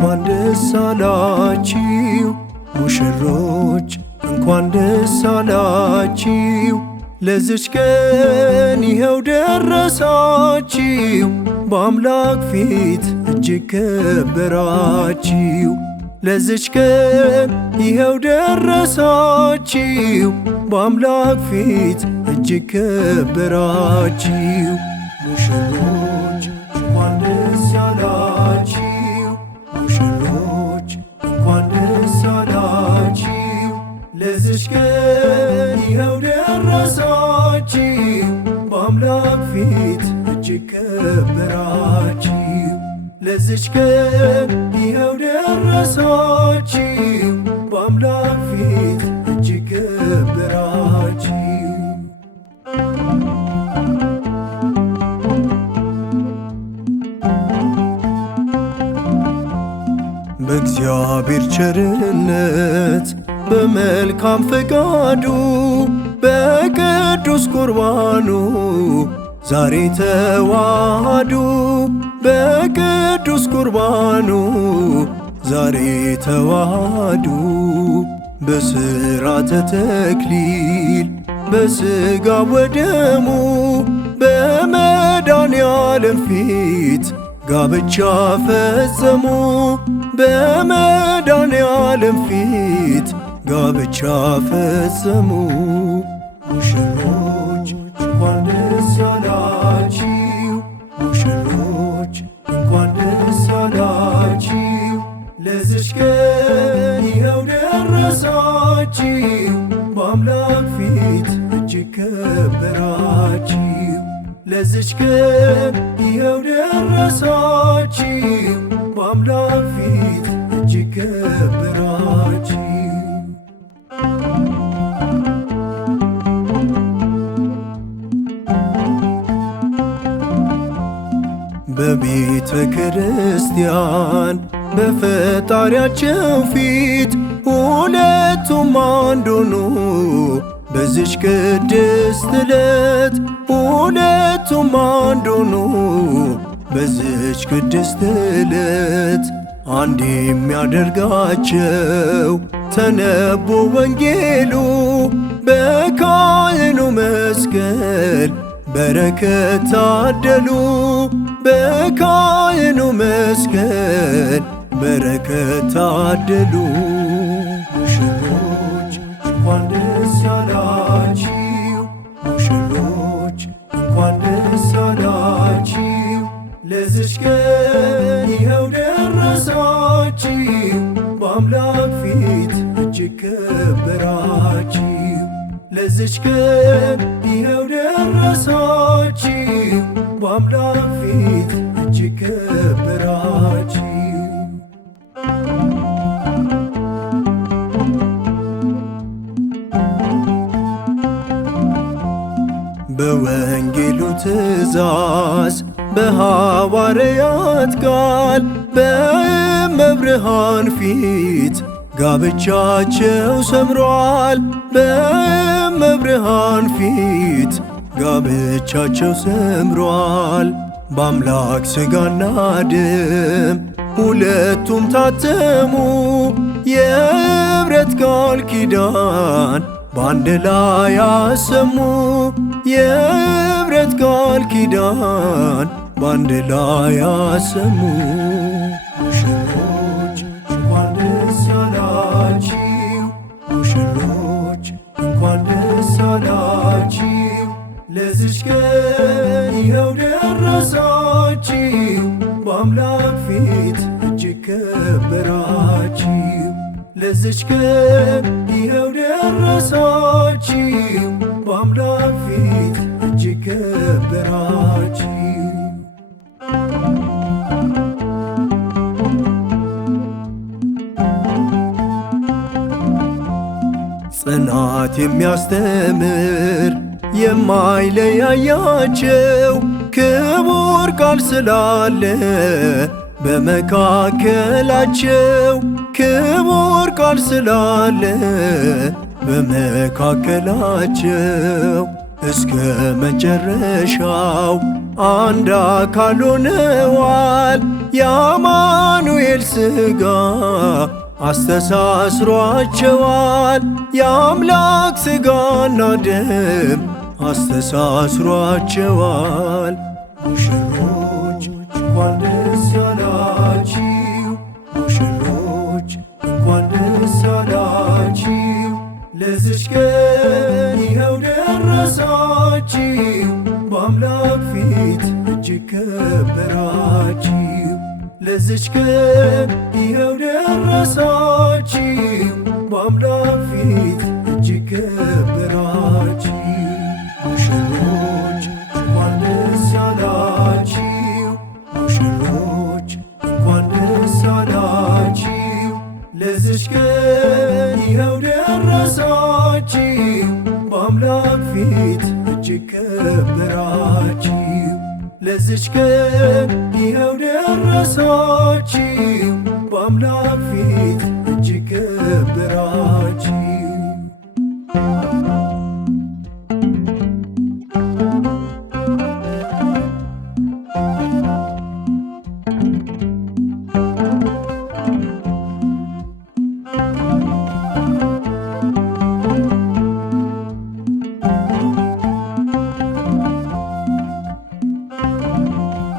እንኳን ደስ አላችሁ ሙሽሮች እንኳን ደስ አላችሁ። ለዚች ቀን ይኸው ደረሳችሁ በአምላክ ፊት እጅግ ከበራችሁ። ለዚች ቀን ይኸው ደረሳችሁ በአምላክ ፊት እጅግ ከበራችሁ። ሙሽሮች እንኳን ደስ አላችሁ ሙሽሮች እንኳን ደስ አላችሁ። ለዚች ቀን ይኸው ደረሳችሁ በአምላክ ፊት እጅግ ከበራችሁ። ለዚች ቀን ይኸው ደረሳችሁ በአምላክ ፊት እጅግ ከበራችሁ። በእግዚአብሔር ቸርነት በመልካም ፈቃዱ በቅዱስ ቁርባኑ ዛሬ ተዋሃዱ። በቅዱስ ቁርባኑ ዛሬ ተዋሃዱ። በሥርዓተ ተክሊል በሥጋ ወደሙ በመድኃኔዓለም ፊት ጋብቻ ፈጸሙ። በመድኃኔዓለም ፊት ጋብቻ ፈጸሙ። ሙሽሮች እንኳን ደስ አላችሁ ሙሽሮች እንኳን ደስ አላችሁ። ለዚች ቀን ይኸው ደረሳችሁ በአምላክ ፊት እጅግ ከበራችሁ። ለዚች ቀን ይኸው ደረሳችሁ በአምላክ ፊት እጅግ ከበራችሁ። በቤተ ክርስቲያን በፈጣሪያቸው ፊት ሁለቱም አንድ ሆኑ በዚች ቅድስት ዕለት። ሁለቱም አንድ ሆኑ በዚች ቅድስት ዕለት። አንድ የሚያደርጋቸው ተነቦ ወንጌሉ በካህኑ መስቀል በረከት ታደሉ። በካህኑ መስቀል በረከት ታደሉ። ሙሽሮች እንኳን ደስ አላችሁ ሙሽሮች እንኳን ደስ አላችሁ። ለዚች ቀን ይኸው ደረሳችሁ በአምላክ ፊት እጅግ ከበራችሁ። ለዚች ቀን ይኸው ደረሳችሁ በአምላክ ፊት እጅግ ከበራችሁ። በወንጌሉ ትእዛዝ በሐዋርያት ቃል በእመብርሃን ፊት ጋብቻቸው ሰምሯል። በእመብርሃን ፊት ጋብቻቸው ሰምሯል። በአምላክ ሥጋና ደም ሁለቱም ታተሙ። የኅብረት ቃል ኪዳን በአንድ ላይ አሰሙ። የኅብረት ቃል ኪዳን በአንድ ላይ አሰሙ። ሙሽሮች እንኳን ደስ አላችሁ ሙሽሮች እንኳን ደስ አላችሁ። ለዚች ቀን ይኸው ደረሳችሁ በአምላክ ፊት እጅግ ከበራችሁ። ለዚች ቀን ይኸው ደረሳችሁ በአምላክ ፊት እጅግ ከበራችሁ። ጽናት የሚያስተምር የማይለያያቸው ክቡር ቃል ስላለ በመካከላቸው ክቡር ቃል ስላለ በመካከላቸው እስከ መጨረሻው አንድ አካል ሆነዋል። የአማኑኤል ሥጋ አስተሳስሯቸዋል። የአምላክ ሥጋና ደም አስተሳስሯቸዋል። ሙሽሮች እንኳን ደስ ያላችሁ፣ ሙሽሮች እንኳን ደስ ያላችሁ። ለዚች ቀን ይኸው ደረሳችሁ፣ በአምላክ ፊት እጅግ ከበራችሁ። ለዚች ቀን ይኸው ደረሳችሁ፣ በአምላክ ፊት እጅግ ከበራችሁ። ሙሽሮች እንኳን ደስ ያላችሁ፣ ሙሽሮች እንኳን ደስ ያላችሁ። ለዚች ቀን ይኸው ደረሳችሁ፣ በአምላክ ፊት እጅግ ከበራችሁ። ለዚች ቀን ይኸው ደረሳችሁ